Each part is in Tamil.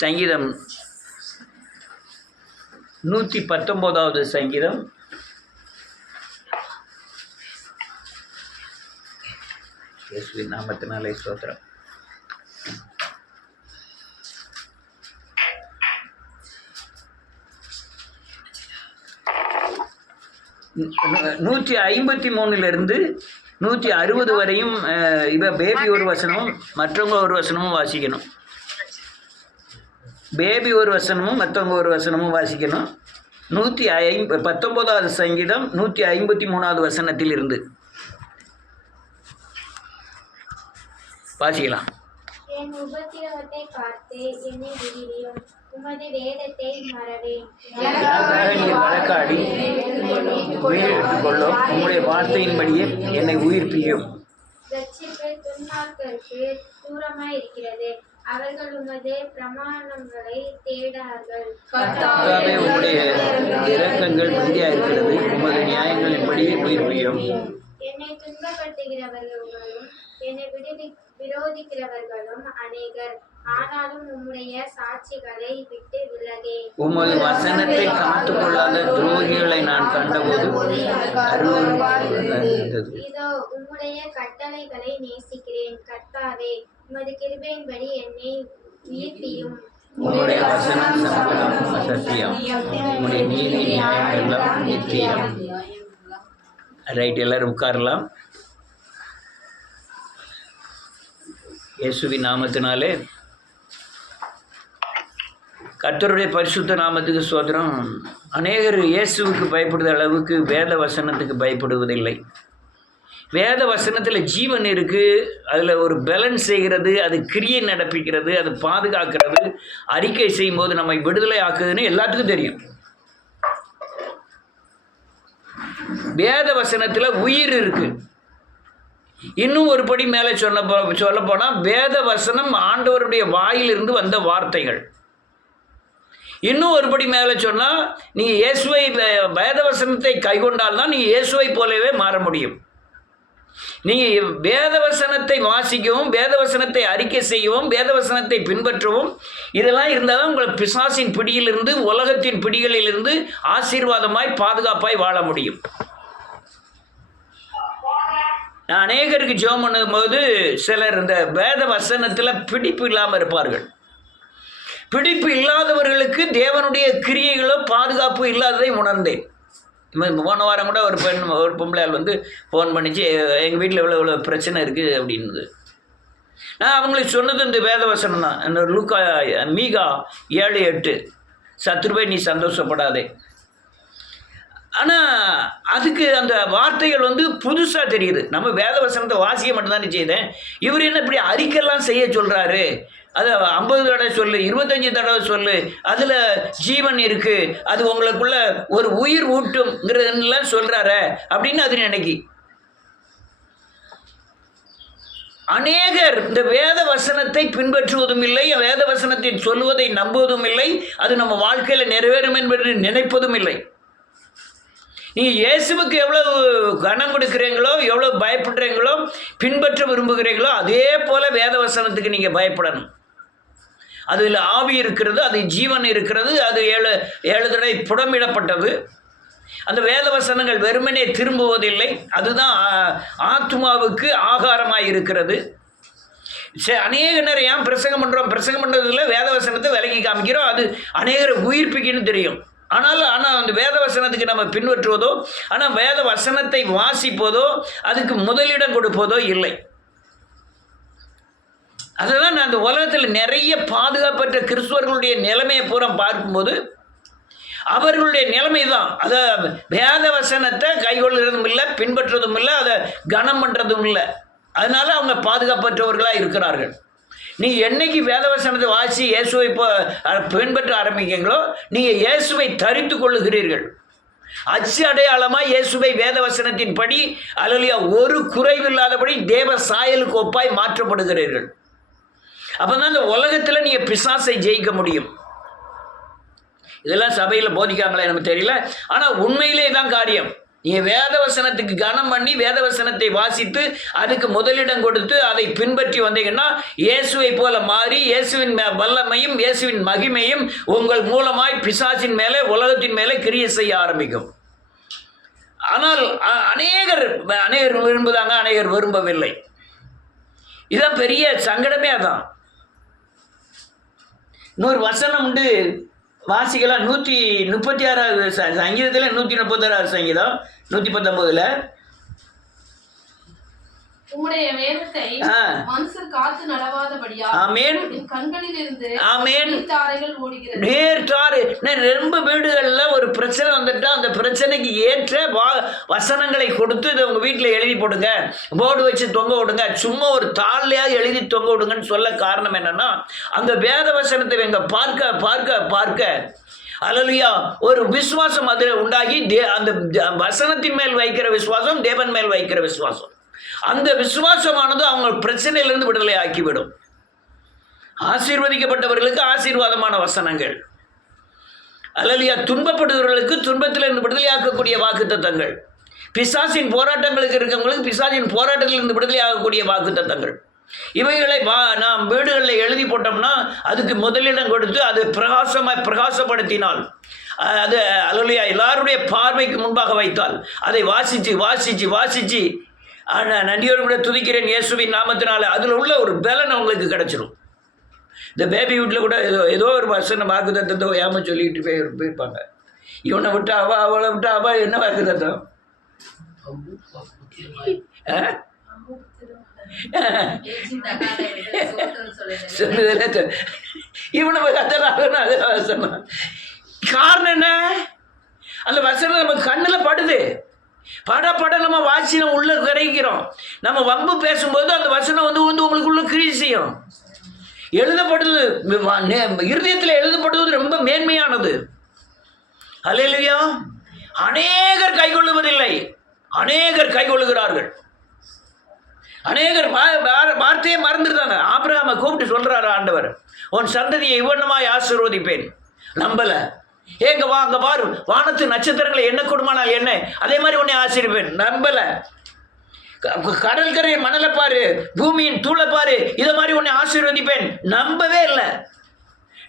சங்கீதம் 119வது சங்கீதம். இயேசுவின் நாமத்தினாலே ஸ்தோத்திரம். நூற்றி 53 160 வரையும் பேபி ஒரு வசனமும் மற்றவங்க ஒரு வசனமும் வாசிக்கணும். பேபி ஒரு வசனமும் மற்றவங்க ஒரு வசனமும் வாசிக்கணும். 119வது சங்கீதம் 153வது வசனத்தில் இருந்து வாசிக்கலாம். என் உபத்திரவத்தை பார்த்து என்னை விடுவியும், உமது வேதத்தை மறவேன். நீ வழக்காடி உயிரிழத்துக் கொள்ளும், உம்முடைய வார்த்தையின்படியே என்னை உயிர்ப்பியும். ரட்சிப்பு துன்மார்க்கருக்கு தூரமாய் இருக்கிறது, அவர்கள் உமது பிரமாணங்களை தேடார்கள். கர்த்தாவே, உம்முடைய இரக்கங்கள் மிகுதியா இருக்கிறது, உமது நியாயங்களின்படி உயிர்ப்பியும். என்னை துன்பப்படுத்துகிறவர்களும் என்னை விரோதிக்கிறவர்களும் அநேகர், ஆனாலும் உம்முடைய சாட்சிகளை விட்டு விலகே. உமது வசனத்தை காத்துக் கொள்ளாத துரோகிகளை நான் கண்டபோது இதோ உம்முடைய கட்டளைகளை நேசிக்கிறேன். கர்த்தாவே, உமது கிருபையின்படி என்னை உயிர்ப்பியும். உம்முடைய வசனம் சத்தியம், உம்முடைய நீதி நியாயம் எல்லாம் நித்தியம். ரைட், எல்லாரும் உட்காரலாம். இயேசுவின் நாமத்தினாலே கர்த்தருடைய பரிசுத்த நாமத்துக்கு ஸ்தோத்திரம். அநேகர் இயேசுவுக்கு பயப்படுற அளவுக்கு வேத வசனத்துக்கு பயப்படுவதில்லை. வேத வசனத்தில் ஜீவன் இருக்குது, அதில் ஒரு பேலன்ஸ் செய்கிறது, அது கிரியை நடப்பிக்கிறது, அது பாதுகாக்கிறது, அறிக்கை செய்யும்போது நம்மை விடுதலை ஆக்குதுன்னு எல்லாத்துக்கும் தெரியும். வேத வசனத்தில் உயிர் இருக்குது. இன்னும் ஒரு படி மேலே சொல்ல போனால் வேத வசனம் ஆண்டவருடைய வாயிலிருந்து வந்த வார்த்தைகள். இன்னும் ஒரு படி மேலே சொன்னால் நீங்கள் இயேசுவை வேத வசனத்தை கைக்கொண்டால்தான் நீங்கள் இயேசுவை போலவே மாற முடியும். நீங்கள் வேதவசனத்தை வாசிக்கவும், வேதவசனத்தை அறிக்கை செய்யவும், வேதவசனத்தை பின்பற்றவும், இதெல்லாம் இருந்தால் தான் உங்களை பிசாசின் பிடியிலிருந்து, உலகத்தின் பிடிகளிலிருந்து ஆசீர்வாதமாய் பாதுகாப்பாய் வாழ முடியும். நான் அநேகருக்கு ஜெபம் பண்ணும்போது சிலர் இந்த வேத வசனத்தில் பிடிப்பு இல்லாமல் இருப்பார்கள். பிடிப்பு இல்லாதவர்களுக்கு தேவனுடைய கிரியைகளோ பாதுகாப்பு இல்லாததை உணர்ந்தேன். போன வாரம் கூட ஒரு பொம்பளையால் வந்து ஃபோன் பண்ணிச்சு, எங்கள் வீட்டில் இவ்வளோ பிரச்சனை இருக்குது அப்படின்னுது. நான் அவங்களுக்கு சொன்னது இந்த வேதவசனம் தான். அந்த மீகா 7:8 சத்துருவை நீ சந்தோஷப்படாதே. ஆனால் அதுக்கு அந்த வார்த்தைகள் வந்து புதுசாக தெரியுது. நம்ம வேதவசனத்தை வாசிக்க மட்டும்தான் செய்தேன், இவர் என்ன இப்படி அறிக்கைலாம் செய்ய சொல்கிறாரு, அதை 50 தடவை சொல்லு, 25 தடவை சொல்லு, அதில் ஜீவன் இருக்குது, அது உங்களுக்குள்ள ஒரு உயிர் ஊட்டும்ங்கிறதுலாம் சொல்கிறாரு அப்படின்னு அது நினைக்கி. அநேகர் இந்த வேத வசனத்தை பின்பற்றுவதும் இல்லை, வேத வசனத்தை சொல்லுவதை நம்புவதும் இல்லை, அது நம்ம வாழ்க்கையில் நிறைவேறும் என்பது நினைப்பதும் இல்லை. நீங்கள் இயேசுவுக்கு எவ்வளோ கனம் கொடுக்குறீங்களோ, எவ்வளோ பயப்படுறீங்களோ, பின்பற்ற விரும்புகிறீங்களோ, அதே போல் வேத வசனத்துக்கு நீங்கள் பயப்படணும். அதில் ஆவி இருக்கிறது, அது ஜீவன் இருக்கிறது, அது 7 தடவை புடமிடப்பட்டது. அந்த வேத வசனங்கள் வெறுமனே திரும்புவதில்லை, அதுதான் ஆத்மாவுக்கு ஆகாரமாக இருக்கிறது. அநேக ஏன் பிரசங்கம் பண்ணுறதில்ல, வேத வசனத்தை விலகி காமிக்கிறோம், அது அநேகரை உயிர்ப்பிக்கணும்னு தெரியும். ஆனால் அந்த வேத வசனத்துக்கு நம்ம பின்பற்றுவதோ, ஆனால் வேத வசனத்தை வாசிப்பதோ, அதுக்கு முதலிடம் கொடுப்பதோ இல்லை. அதுதான் நான் அந்த உலகத்தில் நிறைய பாதுகாப்பற்ற கிறிஸ்துவர்களுடைய நிலைமையை பூரா பார்க்கும்போது அவர்களுடைய நிலைமை தான். அதை வேத வசனத்தை கைகொள்கிறதும் இல்லை, பின்பற்றுறதும் இல்லை, அதை கனம் பண்ணுறதும் இல்லை. அதனால அவங்க பாதுகாப்பற்றவர்களாக இருக்கிறார்கள். நீ என்னைக்கு வேதவசனத்தை வாசி இயேசுவை பின்பற்ற ஆரம்பிக்கிறீங்களோ, நீங்கள் இயேசுவை தரித்து கொள்ளுகிறீர்கள். அச்சு அடையாளமாக இயேசுவை வேதவசனத்தின் படி அல்லையா ஒரு குறைவில்லாதபடி தேவ சாயலுக்கு ஒப்பாய் மாற்றப்படுகிறீர்கள். அப்போ தான் இந்த உலகத்தில் நீங்கள் பிசாசை ஜெயிக்க முடியும். இதெல்லாம் சபையில் போதிக்காங்களே நமக்கு தெரியல, ஆனால் உண்மையிலே தான் காரியம். நீ வேத வசனத்துக்கு கனம் பண்ணி வேத வசனத்தை வாசித்து அதுக்கு முதலிடம் கொடுத்து அதை பின்பற்றி வந்தீங்கன்னா இயேசுவை போல மாறி இயேசுவின் வல்லமையும் இயேசுவின் மகிமையும் உங்கள் மூலமாய் பிசாசின் மேலே உலகத்தின் மேலே கிரியை செய்ய ஆரம்பிக்கும். ஆனால் அநேகர் விரும்புதாங்க, அநேகர் விரும்பவில்லை. இதான் பெரிய சங்கடமே. அதான் இன்னொரு வசனம் உண்டு, வாசிக்கலாம். 136வது சங்கீதத்தில் 136வது சங்கீதம் 119. உம்முடைய வேதத்தை மனுஷர் காத்து நடவாதபடியா கண்களிலிருந்து நீர்த்தாரைகள் ஓடுகிறது. நீர்த்தாறு. ரொம்ப வீடுகள்ல ஒரு பிரச்சனை வந்துட்டா அந்த பிரச்சனைக்கு ஏற்ற வசனங்களை கொடுத்து இதை உங்க வீட்டில் எழுதி போடுங்க, போர்டு வச்சு தொங்க விடுங்க, சும்மா ஒரு தாள்லையாவது எழுதி தொங்க விடுங்கன்னு சொல்ல காரணம் என்னன்னா, அந்த வேத வசனத்தை இவங்க பார்க்க பார்க்க பார்க்க அல்லேலூயா ஒரு விசுவாசம் அதில் உண்டாகி அந்த வசனத்தின் மேல் வைக்கிற விசுவாசம் தேவன் மேல் வைக்கிற விசுவாசம், அந்த விசுவாசமானது அவங்க பிரச்சனையிலிருந்து விடுதலை ஆக்கிவிடும். ஆசீர்வதிக்கப்பட்டவர்களுக்கு ஆசீர்வாதமான வசனங்கள், அல்லேலூயா துன்பப்படுபவர்களுக்கு துன்பத்திலிருந்து விடுதலை ஆக்கக்கூடிய வாக்குத்தத்தங்கள், பிசாசின் போராட்டங்களுக்கு இருக்கவங்களுக்கு பிசாசின் போராட்டத்திலிருந்து விடுதலை ஆகக்கூடிய வாக்குத்தத்தங்கள், இவைகளை நாம் வீடுகளில் எழுதி போட்டோம்னா அதுக்கு முதலிடம் கொடுத்து அது பிரகாசப்படுத்தினால், அது அல்லேலூயா எல்லாருடைய பார்வைக்கு முன்பாக வைத்தால், அதை வாசித்து வாசித்து வாசித்து நன்றியோடு கூட துதிக்கிறேன் இயேசுவின் நாமத்தினால, அதில் உள்ள ஒரு பலன் உங்களுக்கு கிடைச்சிடும். இந்த பேபி வீட்டில் கூட ஏதோ ஒரு வசனம் வாக்குத்தத்தத்தை ஏமா சொல்லிட்டு போயிருப்பாங்க. இவனை விட்டு அவளை விட்டு என்ன வாக்குத்தத்தம் இவனை வசனம். காரணம் என்ன? அந்த வசனம் நம்ம கண்ணில் படுது, பட நம்ம வாசி நம்ம உள்ள கரைக்கிறோம். நம்ம வம்பு பேசும்போது அந்த வசனம் வந்து உங்களுக்குள்ள கிரியை செய்யும். எழுதப்படுது, இருதயத்தில் எழுதப்படுவது ரொம்ப மேன்மையானது. அல்லேலூயா. அநேகர் கைக்கொள்ளுவதில்லை, அநேகர் கைக்கொள்ளுகிறார்கள். அநேகர் வார்த்தையை மறந்துருந்தாங்க. ஆபிரகாமை கூப்பிட்டு சொல்றாரு ஆண்டவர், உன் சந்ததியை இவ்வண்ணமாய் ஆசீர்வதிப்பேன். நம்பல. ஏங்க வா, அங்க பாரு, வானத்து நட்சத்திரங்களை என்ன கொடுமானால் என்ன, அதே மாதிரி உன்னை ஆசீர்வேன். நம்பல. கடற்கரை மணலை பாரு, பூமியின் தூளை பாரு, இதை மாதிரி உன்னை ஆசீர்வதிப்பேன். நம்பவே இல்லை.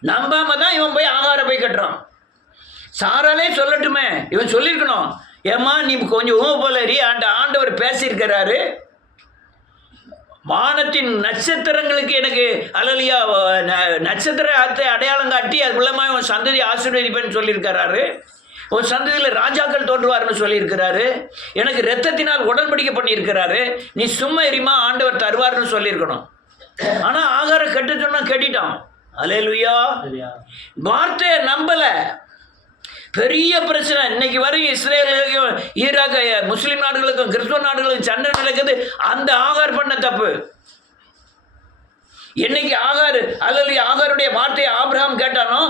நம்பாம தான் இவன் போய் ஆகாரம் போய் கட்டுறான். சாராலே சொல்லட்டுமே, இவன் சொல்லியிருக்கணும், ஏம்மா நீ கொஞ்சம் போலரி ஆண்டவர் பேசியிருக்கிறாரு, வானத்தின் நட்சத்திரங்களுக்கு எனக்கு அல்லேலூயா நட்சத்திரத்தை அடையாளம் காட்டி அது மூலமாக உன் சந்ததி ஆசீர்வதிப்பேன்னு சொல்லியிருக்கிறாரு, உன் சந்ததியில் ராஜாக்கள் தோன்றுவார்னு சொல்லியிருக்கிறாரு, எனக்கு இரத்தத்தினால் உடன்படிக்கை பண்ணியிருக்கிறாரு, நீ சும்மா எரிமா ஆண்டவர் தருவார்னு சொல்லியிருக்கணும். ஆனால் ஆகாரம் கெட்டு சொன்னா கேட்டிட்டான். அல்லேலூயா. வார்த்தையை நம்பலை. பெரிய பிரச்சனை இன்னைக்கு வரையும் இஸ்ரேலுக்கும் ஈராக் முஸ்லீம் நாடுகளுக்கும் கிறிஸ்துவ நாடுகளுக்கும் சண்டை நடக்குது. அந்த ஆகார் பண்ண தப்பு. என்னைக்கு ஆகாருடைய வார்த்தையை ஆபிரகாம் கேட்டானோ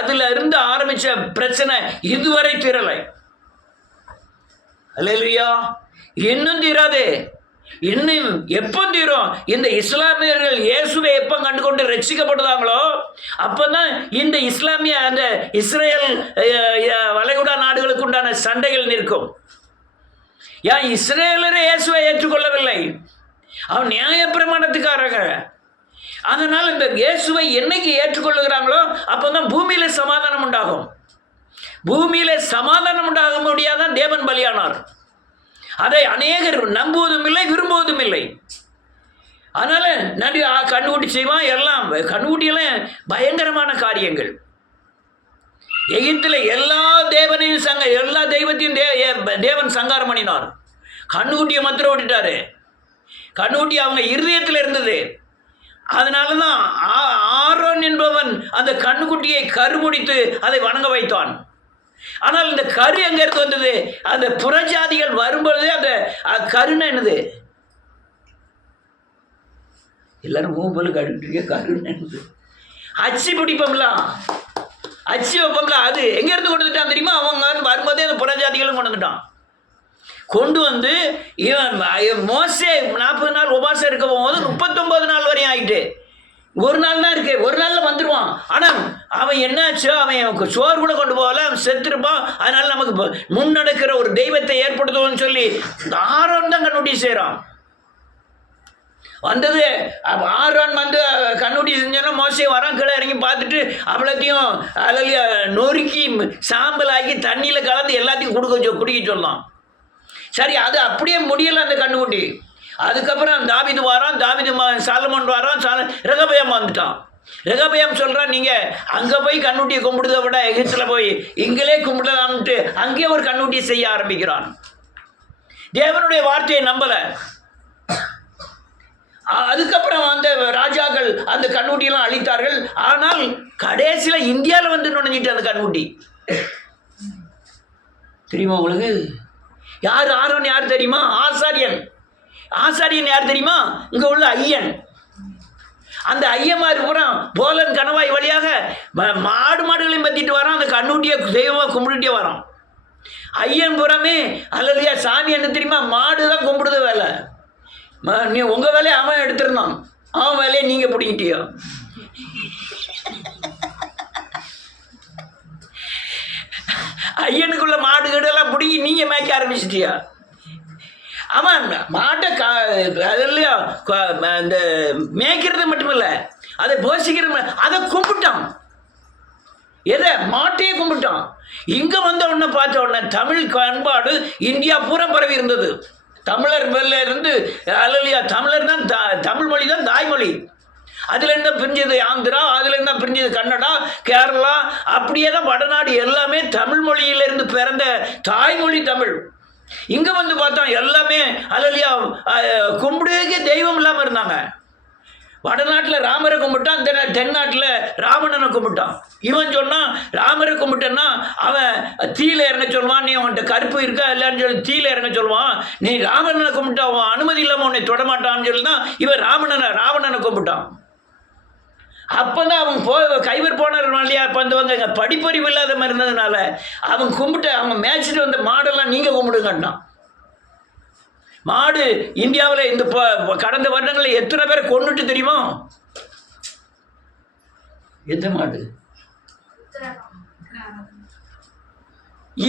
அதுல இருந்து ஆரம்பிச்ச பிரச்சனை இதுவரை தீரலை. அல்லேலூயா. இன்னும் தீராது. இன்னும் எப்போ தீரும்? இந்த இஸ்லாமியர்கள் இயேசுவை எப்போ கண்டுகொண்டு ரட்சிக்கப்படுதாங்களோ அப்போதான் இந்த இஸ்லாமிய அந்த இஸ்ரேல் வளைகுடா நாடுகளுக்கு உண்டான சண்டைகள் நிற்கும். ஏன் இஸ்ரேலரே இயேசுவை ஏற்றுக்கொள்ளவில்லை, அவன் நியாயப்பிரமாணத்துக்காரங்க. அதனால் இந்த இயேசுவை என்னைக்கு ஏற்றுக்கொள்ளுகிறாங்களோ அப்போதான் பூமியில சமாதானம் உண்டாகும். பூமியில சமாதானம் உண்டாக முடியாதான் தேவன் பலியானார். அதை அநேகர் நம்புவதும் இல்லை, விரும்புவதும் இல்லை. அதனால நன்றி கண்ணுக்குட்டி செய்வான். எல்லாம் கண்ணுக்குட்டியெல்லாம் பயங்கரமான காரியங்கள். எகிப்தில் எல்லா தேவனையும் எல்லா தெய்வத்தையும் தேவன் சங்காரம் பண்ணினார். கண்ணுக்குட்டியை மாத்திரம் விட்டுட்டாரு. கண்ணுக்குட்டி அவங்க இருதயத்தில் இருந்தது. அதனால தான் ஆரோன் என்பவன் அந்த கண்ணுக்குட்டியை கருமுடித்து அதை வணங்க வைத்தான். ஆனால் இந்த கரு எங்க இருந்து வந்தது? அந்த புறஜாதிகள் வரும்பொழுது அந்த கருன்னு என்னது, எல்லாரும் மூப்பல் கழுவிட்டு கருன்னு என்னது, அச்சு பிடிப்போம்லாம், அச்சு வைப்போம்ல, அது எங்க இருந்து கொண்டு வந்துட்டான் தெரியுமா? அவங்க வரும்போதே அந்த புறஜாதிகளும் கொண்டு வந்துட்டான். கொண்டு வந்து இவன் மோசே 40 நாள் உபாசம் இருக்க போகும்போது 39 நாள் வரையும் ஆகிட்டு ஒரு நாள் தான் இருக்கு, ஒரு நாளில் வந்துடுவான். ஆனால் அவன் என்னாச்சோ, அவன் சோறு கூட கொண்டு போகல, அவன் செத்துருப்பான். அதனால நமக்கு முன்னெடுக்கிற ஒரு தெய்வத்தை ஏற்படுத்துவோம்னு சொல்லி ஆரோன் தான் கண்ணுட்டி செய்கிறான். வந்தது ஆரோன் வந்து கண்ணுட்டி செஞ்சோன்னா மோசே வரான், கீழே இறங்கி பார்த்துட்டு அவ்வளோத்தையும் அதில் நொறுக்கி சாம்பல் ஆக்கி தண்ணியில் கலந்து எல்லாத்தையும் குடிக்க சொல்லலாம். சரி, அது அப்படியே முடியலை அந்த கண்ணுக்குட்டி. அதுக்கப்புறம் தாவீது வாரான், தாவீது சாலமோன் வாரான், ரெகபெயாம் வந்துட்டான். ரெகபெயாம் சொல்கிறான், நீங்கள் அங்கே போய் கண்ணுட்டியை கும்பிடுறதை விட எகிப்தில் போய் இங்களே கும்பிடலாம்ட்டு அங்கேயே ஒரு கண்ணுட்டியை செய்ய ஆரம்பிக்கிறான். தேவனுடைய வார்த்தையை நம்பலை. அதுக்கப்புறம் அந்த ராஜாக்கள் அந்த கண்ணுட்டியெல்லாம் அழித்தார்கள். ஆனால் கடைசியில் இந்தியாவில் வந்து நுழைஞ்சிட்டு அந்த கண்ணுட்டி. தெரியுமா உங்களுக்கு? யார் ஆரோன்? யார் தெரியுமா? ஆசாரியன். ஆசாரியன் யார் தெரியுமா? இங்கே உள்ள ஐயன். அந்த ஐயமார் புறம் போலன் கணவாய் வழியாக மாடுகளையும் பற்றிட்டு வரான், அந்த கண்ணுட்டியை தெய்வமாக கும்பிட்டுட்டே வரான். ஐயன் புறமே அல்லையா சாமி என்ன தெரியுமா? மாடு தான் கும்பிடுத வேலை. நீ உங்கள் வேலையை அவன் எடுத்துருந்தான், அவன் வேலையை நீங்கள் பிடிக்கிட்டியோ. ஐயனுக்குள்ள மாடுகடெல்லாம் பிடிங்கி நீங்கள் மேய்க்க ஆரம்பிச்சிட்டியா? ஆமாம், மாட்டை அதில்லையா இந்த மேய்க்கிறது மட்டும் இல்லை, அதை போஷிக்கிறது, அதை கும்பிட்டான். எதை? மாட்டையே கும்பிட்டான். இங்கே வந்த உடனே பார்த்த உடனே தமிழ் பண்பாடு இந்தியா பூரா பரவி இருந்தது. தமிழர் மேல இருந்து அல்லையா, தமிழர் தான் தமிழ் மொழி தான் தாய்மொழி. அதுலேருந்து தான் பிரிஞ்சது ஆந்திரா, அதுலேருந்து தான் பிரிஞ்சது கன்னடா, கேரளா, அப்படியே தான் வடநாடு எல்லாமே தமிழ் மொழியிலிருந்து பிறந்த தாய்மொழி தமிழ். இங்கே வந்து பார்த்தா எல்லாமே அல்லையா கும்பிடுறதுக்கே தெய்வம் இல்லாமல் இருந்தாங்க. வடநாட்டில் ராமரை கும்பிட்டான், தென்னாட்டில் ராவணனை கும்பிட்டான். இவன் சொன்னான் ராமரை கும்பிட்டேன்னா அவன் தீயில இறங்க சொல்லுவான், நீ அவன்கிட்ட கருப்பு இருக்கா இல்லைன்னு சொல்லி தீயில இறங்க சொல்லுவான். நீ ராவணனை கும்பிட்டா அவன் அனுமதி இல்லாமல் உன்னை தொடமாட்டான்னு சொல்லி தான் இவன் ராவணனை கும்பிட்டான். அப்போ தான் அவன் கைவர் போனார் இல்லையா? அப்போ வந்தவங்க படிப்பறிவு இல்லாத மாதிரி இருந்ததுனால அவன் கும்பிட்டு அவன் மேய்ச்சிட்டு வந்த மாடெல்லாம் நீங்கள் கும்பிடுங்கட்டான். மாடு இந்தியாவில் இந்த கடந்த வருடங்களில் எத்தனை பேரை கொண்டுட்டு தெரியுமா? எந்த மாடு?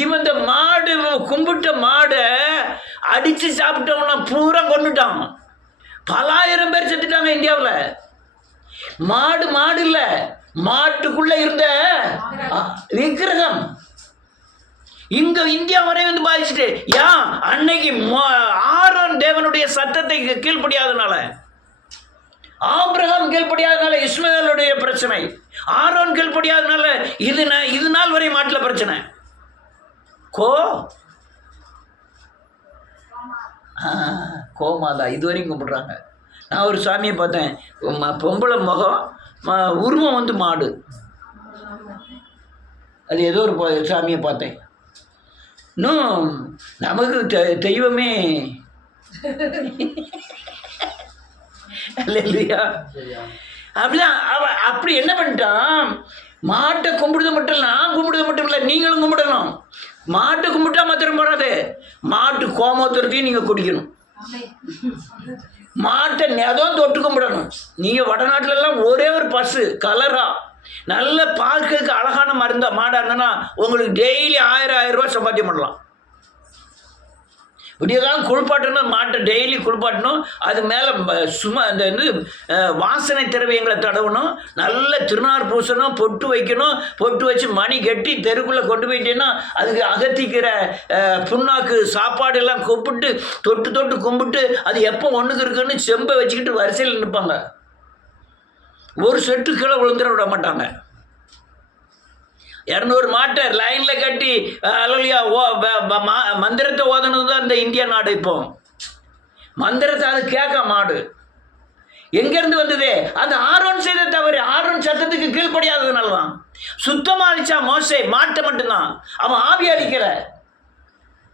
இவன் இந்த மாடு கும்பிட்ட மாடை அடித்து சாப்பிட்டவன பூரா கொண்டுட்டான். பலாயிரம் பேர் செத்துட்டாங்க இந்தியாவில். மாடு இல்லை, மாட்டுக்குள்ள இருந்த விக்கிரகம் இங்க இந்தியா வரை வந்து பாதிச்சுட்டு. ஏன்? அன்னைக்கு ஆரோன் தேவனுடைய சத்தத்தை கீழ்ப்படியாதனால, ஆபிரகாம் கீழ்ப்படியாதனால இஸ்மாவேலுடைய பிரச்சனை, ஆரோன் கீழ்ப்படியாதனால இது நாள் வரை மாட்டில் பிரச்சனை. கோமாதா இதுவரையும் கும்பிடுறாங்க. நான் ஒரு சாமியை பார்த்தேன், பொம்பளை முகம், உருவம் வந்து மாடு. அது ஏதோ ஒரு சாமியை பார்த்தேன். இன்னும் நமக்கு தெய்வமே இல்லையா? அப்படிதான் அப்படி என்ன பண்ணிட்டான்? மாட்டை கும்பிடுறது மட்டும் இல்லை, நான் கும்பிடுறது மட்டும் இல்லை, நீங்களும் கும்பிடணும். மாட்டை கும்பிட்டா மாத்திரம் போறாது, மாட்டு கோமத்திரத்தையும் நீங்கள் குடிக்கணும். மாட்டை நெதம் தொட்டு கும்பிடணும். நீங்கள் வடநாட்டிலெல்லாம் ஒரே ஒரு பசு கலராக நல்ல பார்க்கறதுக்கு அழகான மாடாக இருந்ததுன்னா உங்களுக்கு டெய்லி 1000 ரூபா சம்பாத்தியம் பண்ணலாம். விடியகாலம் குளிப்பாட்டணும், மாட்டை டெய்லி குளிப்பாட்டணும். அது மேலே சும்மா அந்த வாசனை திரவியங்களை தடவணும், நல்ல திருநார் பூசணும், பொட்டு வைக்கணும். பொட்டு வச்சு மணி கட்டி தெருக்குள்ளே கொண்டு போயிட்டேன்னா அதுக்கு அகத்திக்கிற புண்ணாக்கு சாப்பாடு எல்லாம் கூப்பிட்டு தொட்டு கும்பிட்டு அது எப்போ ஒன்றுக்கு இருக்குன்னு செம்பை வச்சுக்கிட்டு வரிசையில் நிற்பாங்க. ஒரு செட்டு கீழே விழுந்துட விட மாட்டாங்க. 200 மாட்டை லைனில் கட்டி அலலியா மந்திரத்தை ஓதனது தான் இந்த இந்தியா நாடு. இப்போ மந்திரத்தை அது கேட்க மாடு எங்கேருந்து வந்தது? அது ஆரோன் செய்த தவறு. ஆரோன் சத்தத்துக்கு கீழ்ப்படியாததுனால தான். சுத்தமாக அழிச்சா மோசே மாட்டை மட்டும்தான், அவன் ஆவி அழிக்கல.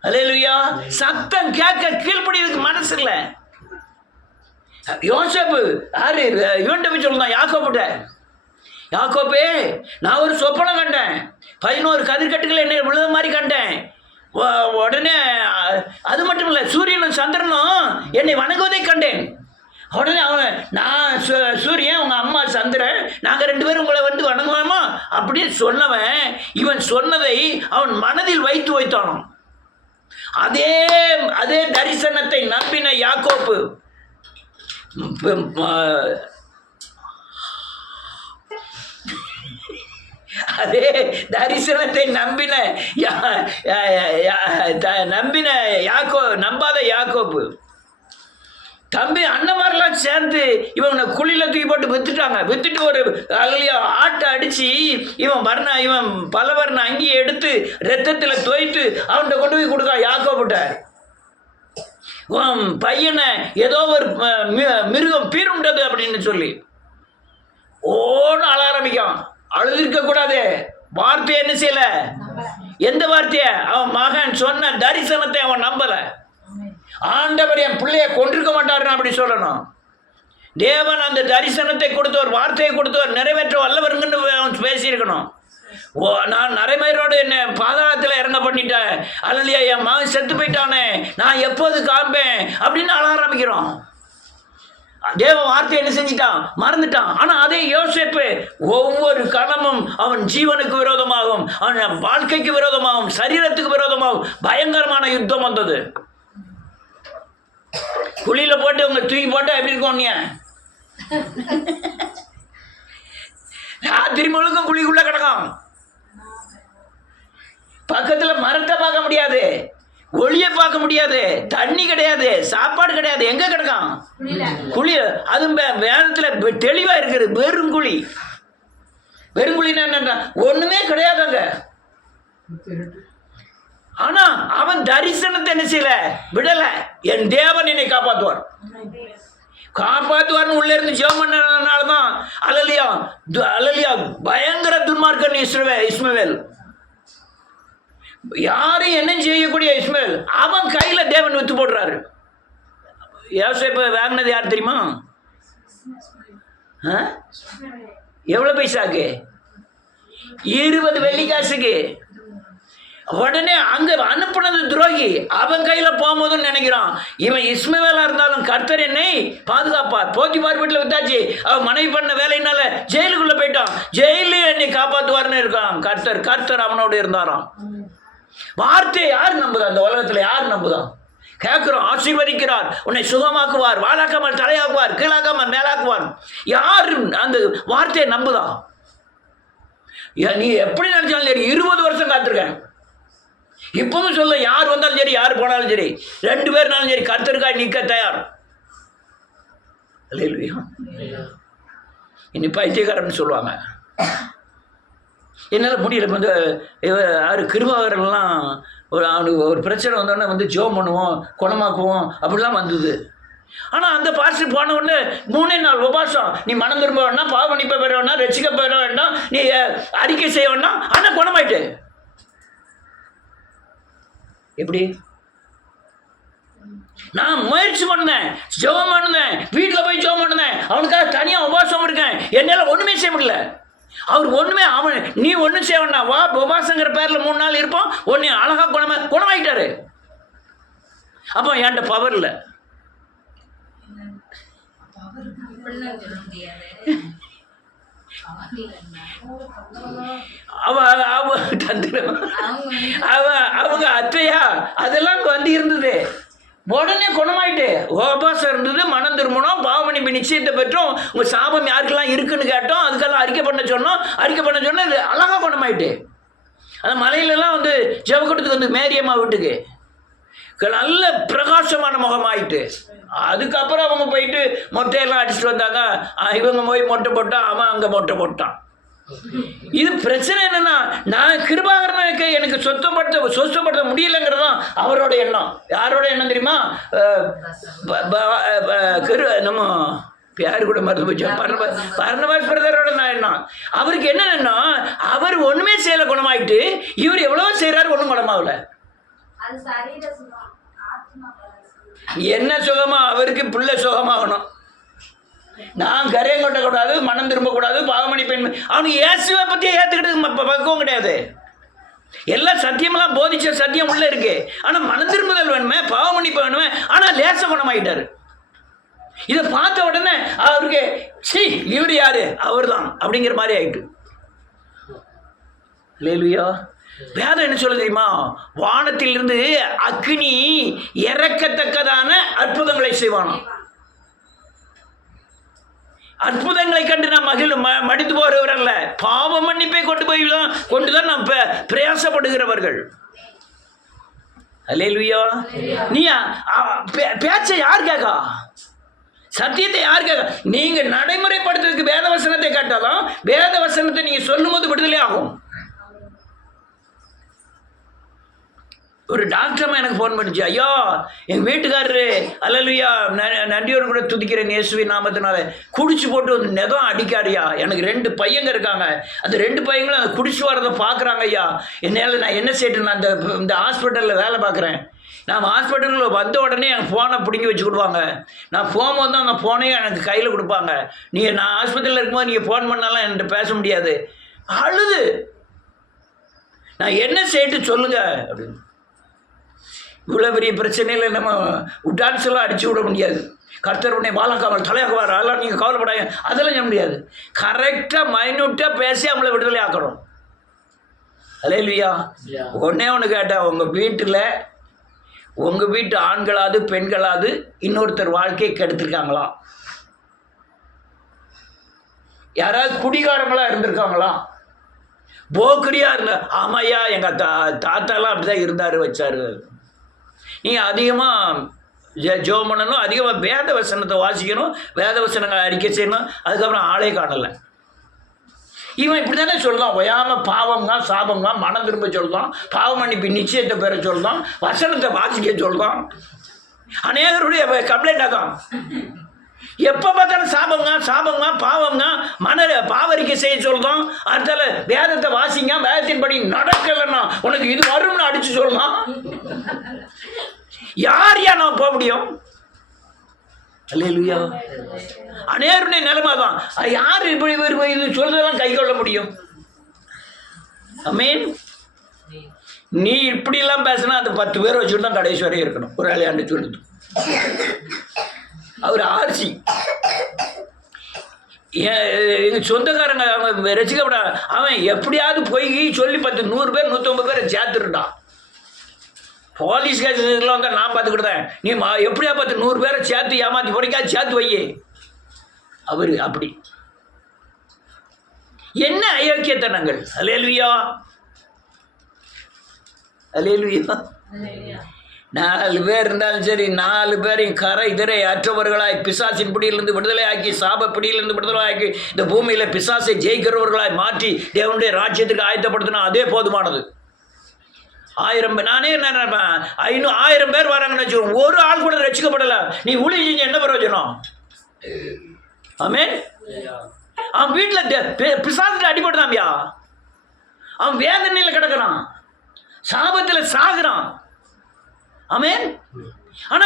அல்லேலூயா. சத்தம் கேட்க கீழ்ப்படியதுக்கு மனசு இல்லை. யோசேப்பு யாரு? இவன்கிட்ட போய் சொல்லுதான் யாக்கோப்பிட்ட, யாக்கோப்பே நான் ஒரு சொப்பனம் கண்டேன், 11 கதிர்கட்டுகள் என்னை விழுத மாதிரி கண்டேன். உடனே அது மட்டும் இல்லை, சூரியனும் சந்திரனும் என்னை வணங்குவதை கண்டேன். உடனே அவன், நான் சூரியன், உங்கள் அம்மா சந்திரன், நாங்கள் 2 பேரும் உங்களை வந்து வணங்குவோமா அப்படின்னு சொன்னவன், இவன் சொன்னதை அவன் மனதில் வைத்தானோ. அதே அதே தரிசனத்தை நம்பின யாக்கோப்பு, அதே தரிசனத்தை நம்பின நம்பாத யாக்கோப்பு தம்பி அண்ணமாரெல்லாம் சேர்ந்து இவனை குழியில் தூக்கி போட்டு வித்துட்டு ஒரு ஆட்டை அடித்து இவன் பலவர்ண அங்கேயே எடுத்து ரத்தத்தில் தோய்த்து அவன்கிட்ட கொண்டு போய் கொடுக்கான் யாக்கோப்பிட்ட. பையனை ஏதோ ஒரு மிருகம் பீருண்டது அப்படின்னு சொல்லி ஓன்னு அழ ஆரம்பிக்கான். அழுதிருக்க கூடாது. வார்த்தையை என்ன செய்யல? எந்த வார்த்தையை? அவன் மகன் சொன்ன தரிசனத்தை அவன் நம்பல. ஆண்டவர் என் பிள்ளைய கொண்டிருக்க மாட்டாருன்னு அப்படி சொல்லணும். தேவன் அந்த தரிசனத்தை கொடுத்தவர், வார்த்தையை கொடுத்தவர், நிறைவேற்ற வல்லவருங்கன்னு அவன் பேசியிருக்கணும். நான் நரைமயிரோடு என்ன பாதாளத்தில் இறங்க பண்ணிட்டேன், அல்லையா என் மகன் செத்து போயிட்டானே, நான் எப்போது காண்பேன் அப்படின்னு அழ ஆரம்பிக்கிறோம். தேவ வார்த்தை என்ன செஞ்சிட்டான்? மறந்துட்டான். ஆனால் அதே யோசேப்பு ஒவ்வொரு கணமும் அவன் ஜீவனுக்கு விரோதமாகவும், அவன் வாழ்க்கைக்கு விரோதமாகவும், சரீரத்துக்கு விரோதமாகவும் பயங்கரமான யுத்தம் வந்தது. குழியில் போட்டு அவங்க தூக்கி போட்டால் எப்படி இருக்கும்? நீ ராத்திரி முழுக்கும் குழிக்குள்ள கிடக்கும். பக்கத்தில் மரத்தை பார்க்க முடியாது, ஒளியை பார்க்க முடியாது, தண்ணி கிடையாது, சாப்பாடு கிடையாது. எங்கே கிடக்கும்? குழி. அதுவும் வேதத்தில் தெளிவாக இருக்குது. வெறுங்குழி. வெறுங்குழின்னா என்னன்னா ஒன்றுமே கிடையாதுங்க. ஆனால் அவன் தரிசனத்தை என்ன செய்யல? விடலை. என் தேவன் என்னை காப்பாற்றுவார்னு உள்ளே இருந்து ஜெபம் பண்ணனால தான் அலலியா பயங்கர துன்மார்க்கன் இஸ்மவேல். யாரையும் என்ன செய்யக்கூடிய இஸ்மவேல் அவன் கையில் தேவன் வித்து போடுறாரு. யோசேப்பு வாங்கினது யார் தெரியுமா? எவ்வளோ பைசாக்கு? 20 வெள்ளிக்காசுக்கு. உடனே அங்கே அனுப்புனது துரோகி. அவன் கையில் போகும்போதுன்னு நினைக்கிறான். இவன் இஸ்மவேலாக இருந்தாலும் கர்த்தர் என்னை பாதுகாப்பார். போத்திபார் வீட்டில் வித்தாச்சு. அவன் மனைவி பண்ண வேலையினால ஜெயிலுக்குள்ளே போயிட்டான். ஜெயிலில் என்னை காப்பாற்றுவார்னு இருக்கான். கர்த்தர் அவனோடு இருந்தாராம். வார்த்தையை யார் நம்புதா? அந்த உலகத்தில் யார் நம்புதான்? கேட்குறோம். ஆசீர்வதிக்கிறார், உன்னை சுகமாக்குவார், வாழாக்காமல் தலையாக்குவார், கீழாக்காமல் மேலாக்குவார். யார் அந்த வார்த்தையை நம்புதான்? நீ எப்படி நினைச்சாலும் சரி, 20 வருஷம் காத்திருக்கேன். இப்பவும் சொல்ல, யார் வந்தாலும் சரி, யார் போனாலும் சரி, 2 பேர்னாலும் சரி, கர்த்தருக்காய் நிற்க தயார். இனி பைத்தியக்காரன்னு சொல்லுவாங்க. என்னால் முடியல. வந்து யார் கிருபாகரெல்லாம் ஒரு பிரச்சனை வந்தோடனே ஜெபம் பண்ணுவோம், குணமாக்குவோம் அப்படிலாம் வந்தது. ஆனால் அந்த பாஸ்டர் போன உடனே 3 நாள் உபாசம். நீ மனம் திரும்ப வேண்டாம், பாவ மன்னிப்பை பெற வேண்டாம், ரட்சிக்க பெற வேண்டாம், நீ அறிக்கை செய்ய வேண்டாம். ஆனால் குணமாயிட்டு. எப்படி? நான் முயற்சி பண்ணேன், ஜெபம் பண்ணேன், வீட்டில் போய் ஜெபம் பண்ணேன், அவனுக்காக தனியாக உபாசம் இருக்கேன். என்னால் ஒன்றுமே செய்ய முடியல. அவர் ஒன்றுமே நீ ஒன்றும் செய்ய வேண்டாம், வா உபாசங்கிற பேரில் 3 நாள் இருப்போம், ஒன்று அழகாக குணமாயிட்டாரு. அப்போ என்கிட்ட பவர் இல்லை. அவங்க அத்தையா அதெல்லாம் வந்து இருந்தது. உடனே குணமாயிட்டு உபவாசம் இருந்தது. மனம் திரும்பணும், பாவமணி நிச்சயத்தை பெற்றோம், உங்கள் சாபம் யாருக்கெல்லாம் இருக்குன்னு கேட்டோம், அதுக்கெல்லாம் அறிக்கை பண்ண சொன்னோம். இது அழகாக குணமாயிட்டு. அந்த மலையிலலாம் வந்து ஜெபக்கூட்டத்துக்கு வந்து மேரியம்மா வீட்டுக்கு நல்ல பிரகாசமான முகமாயிட்டு. அதுக்கப்புறம் அவங்க போயிட்டு மொட்டையெல்லாம் அடிச்சுட்டு வந்தாங்க. இவங்க போய் மொட்டை போட்டான், அவன் அங்கே மொட்டை போட்டான். இது பிரச்சனை என்னன்னா, நான் கிருபாகரனுக்கு எனக்கு சொத்தப்படுத்த முடியலைங்கிறதான் அவரோட எண்ணம். யாரோட எண்ணம் தெரியுமா? நம்ம யாரு கூட மறந்து போச்சு, பர்னபாஸ் பிரதரோட எண்ணம். அவருக்கு என்னன்னா, அவர் ஒண்ணுமே செய்யல குணமாயிட்டு, இவர் எவ்வளவோ செய்யறாரு, ஒன்றும் குணமாகல. என்ன சுகமா? அவருக்கு பிள்ளை சுகமாகணும். நான் கரையம் கொட்டக்கூடாது, மனம் திரும்பக்கூடாது, பாவமணி பெண். அவனுக்கு இயேசுவை பற்றியே ஏற்றுக்கிட்டு பக்குவம் கிடையாது. எல்லாம் சத்தியமெல்லாம் போதிச்ச சத்தியம் உள்ளே இருக்கு. ஆனால் மனம் திரும்புதல் வேணுமே, பாவமணிப்பு வேணுமே. ஆனால் லேச குணமாயிட்டாரு. இதை பார்த்த உடனே அவருக்கு சி இவர் யாரு, அவர் தான் அப்படிங்கிற மாதிரி ஆயிட்டு. அல்லேலூயா. வேதம் என்ன சொல்ல தெரியுமா? வானத்திலிருந்து அக்னி இறக்கத்தக்கதான அற்புதங்களை செய்வானாம். அற்புதங்களை கண்டு நாம் மடித்து போகிறவர் அல்ல, பாவ மன்னிப்பை கொண்டுதான் நாம் பிரயாசப்படுகிறவர்கள். அல்லேலூயா. நீ பேச்சை யார் கேட்கா? சத்தியத்தை யார் கேட்கா? நீங்க நடைமுறைப்படுத்துறதுக்கு வேத வசனத்தை கேட்டாலும் வேத வசனத்தை நீங்க சொல்லும் போது விடுதலை ஆகும். ஒரு டாக்டர் எனக்கு ஃபோன் பண்ணிச்சு, ஐயா எங்கள் வீட்டுக்காரரு அல்லேலூயா நன்றியோடு கூட துதிக்கிறேன் இயேசுவின் நாமத்தினால குடிச்சு போட்டு வந்து நெதம் அடிக்காரியா, எனக்கு 2 பையங்க இருக்காங்க, அந்த 2 பையங்களும் அதை குடிச்சு வரதை பார்க்குறாங்க ஐயா, என்னால் நான் என்ன செய்யட்டு, நான் இந்த ஹாஸ்பிட்டலில் வேலை பார்க்குறேன், நான் ஹாஸ்பிட்டலில் வந்த உடனே எனக்கு ஃபோனை பிடிங்கி வச்சு கொடுப்பாங்க, நான் போகும்போது தான் அந்த ஃபோனையும் எனக்கு கையில் கொடுப்பாங்க, நீங்கள் நான் ஹாஸ்பிட்டலில் இருக்கும்போது நீங்கள் ஃபோன் பண்ணாலும் என்கிட்ட பேச முடியாது. அழுது நான் என்ன செய்யட்டு சொல்லுங்க அப்படின்னு. இவ்வளோ பெரிய பிரச்சனையில் நம்ம டான்ஸ் எல்லாம் அடிச்சு விட முடியாது. கர்த்தர் உடனே வாழக்காமல் தலையாக்குவார், அதெல்லாம் நீங்கள் கவலைப்படாங்க, அதெல்லாம் சொல்ல முடியாது. கரெக்டாக மைன்யூட்டாக பேசி அவங்கள விடுதலை ஆக்கணும். அல்லேலூயா. ஒன்றே ஒன்று கேட்டேன், உங்கள் வீட்டு ஆண்களாவது பெண்களாவது இன்னொருத்தர் வாழ்க்கையை கெடுத்துருக்காங்களா? யாராவது குடிகாரங்களாக இருந்திருக்காங்களா? போக்கடியாக இருந்தா? ஆமாய்யா எங்கள் தாத்தாலாம் அப்படி தான் இருந்தார் வச்சார். நீங்கள் அதிகமாக ஜெபம் பண்ணணும், அதிகமாக வேத வசனத்தை வாசிக்கணும், வேத வசனங்களை அறிக்கை செய்யணும். அதுக்கப்புறம் ஆளே காணலை. இவன் இப்படி தானே சொல்லுவான், ஒயாமல் பாவங்க சாபங்க மனம் திரும்ப சொல்லுவான், பாவம் மன்னிப்பு நிச்சயத்தை பெற சொல்லுவான், வசனத்தை வாசிக்க சொல்லுவான். அநேகருடைய கம்ப்ளைண்ட் ஆகும், எப்போ பார்த்தாலும் சாபங்க பாவங்க பாவரிக்கை செய்ய சொல்லுவோம். அடுத்தால வேதத்தை வாசிங்க, வேதத்தின்படி நடக்கலைன்னா உனக்கு இது வரும்னு அடிச்சு சொல்லலாம். யார் நான் போக முடியும்? அல்லேலூயா. அநேருடைய நிலைமை தான். யார் இப்படி இது சொல்றதெல்லாம் கை கொள்ள முடியும்? ஆமென். நீ இப்படிலாம் பேசினா அந்த 10 பேர் வச்சுட்டு தான் கடைசி வரையும் இருக்கணும். ஒரு ஆளையாண்டு சொல்லுது அவர் ஆர்சி. எங்கள் சொந்தக்காரங்க அவங்க ரசிக்கப்பட அவன் எப்படியாவது போய் சொல்லி 100 பேர் 150 பேரை சேர்த்துருட்டான். போலீஸ் கேஸ்லாம் வந்து நான் பார்த்துக்கிட்டேன். நீ எப்படியா பார்த்து 100 பேரை சேர்த்து ஏமாற்றி பொடிக்காது சேர்த்து வையே. அவர் அப்படி என்ன அயோக்கியத்தனங்கள். அல்லேலூயா அல்லேலூயா. 4 பேர் இருந்தாலும் சரி, 4 பேரையும் கரை திரை அற்றவர்களாய் பிசாசின் பிடியிலிருந்து விடுதலை ஆக்கி, சாப பிடியிலிருந்து விடுதலை ஆக்கி, இந்த பூமியில் பிசாசை ஜெயிக்கிறவர்களாய் மாற்றி தேவனுடைய ராஜ்யத்துக்கு ஆயத்தப்படுத்தினா அதே போதுமானது. 1000 பேர் நானே என்ன நினைப்பேன், 1000 பேர் வராங்கன்னு வச்சு ஒரு ஆள் கூட ரசிக்கப்படலை, நீ ஊழி செஞ்சு என்ன பிரயோஜனம்? ஆமென். அவன் வீட்டில் பிசாசில் அடிபடுதாம்பியா, அவன் வேதனையில் கிடக்கிறான், சாபத்தில் சாகுறான். ஆமென். ஆனா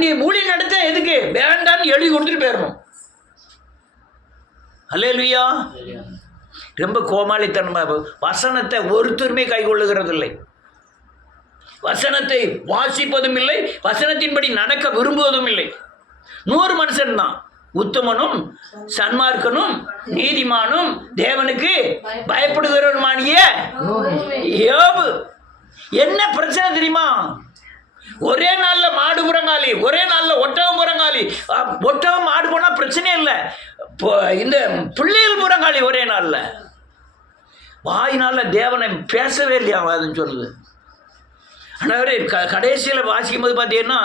நீ ஊழியம் நடத்த எதுக்கு வேண்டான்னு எழுதி கொடுத்துட்டு போயிடணும். அல்லேலூயா. ரொம்ப கோமாளித்தனமா வசனத்தை ஒருத்தருமே கை கொள்ளுகிறது இல்லை, வசனத்தை வாசிப்பதும் இல்லை, வசனத்தின்படி நடக்க விரும்புவதும் இல்லை. 100 மனுஷன் தான், உத்தமனும் சன்மார்க்கனும் நீதிமானும் தேவனுக்கு பயப்படுகிறவருமானிய யோபு. என்ன பிரச்சனை தெரியுமா? ஒரே நாளில் மாடு புறங்காலி, ஒரே நாளில் ஒட்டகம் புறங்காலி. ஒட்டகம் மாடு போனால் பிரச்சனையே இல்லை, இந்த பிள்ளைகள் புறங்காலி ஒரே நாளில். வாயினால தேவனை பேசவே இல்லையா அதுன்னு சொல்லுது. ஆண்டவரே கடைசியில் வாசிக்கும் போது பார்த்தீங்கன்னா